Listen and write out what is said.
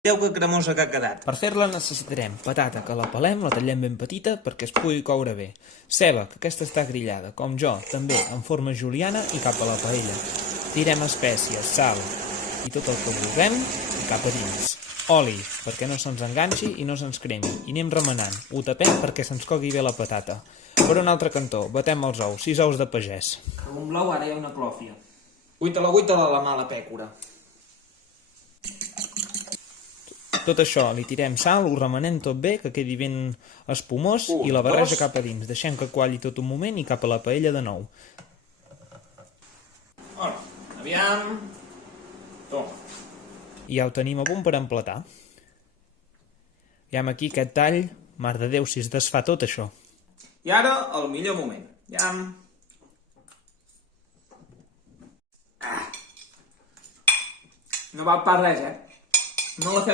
Déu que cremosa que ha quedat. Per fer-la necessitarem patata, que la pelem, la tallem ben petita perquè es pugui coure bé. Ceba, que aquesta està grillada, com jo, també en forma juliana i cap a la paella. Tirem espècies, sal i tot el que vulguem i cap a dins. Oli, perquè no se'ns enganxi i no se'ns cremi. I anem remenant. Ho tapem perquè se'ns cogui bé la patata. Per un altre cantó, batem els ous, 6 ous de pagès. Un blau, ara hi ha una clòfia. Guita-la la mala pècora. Tot això li tirem sal, ho remenem tot bé, que quedi ben espumós i la barreja cap a dins. Deixem que qualli tot un moment i cap a la paella de nou. Hola, aviam... Toma. I ja ho tenim a punt per emplatar. Aviam aquí aquest tall, mare de Déu, si es desfà tot això. I ara el millor moment. Aviam... No val pas res, No la feu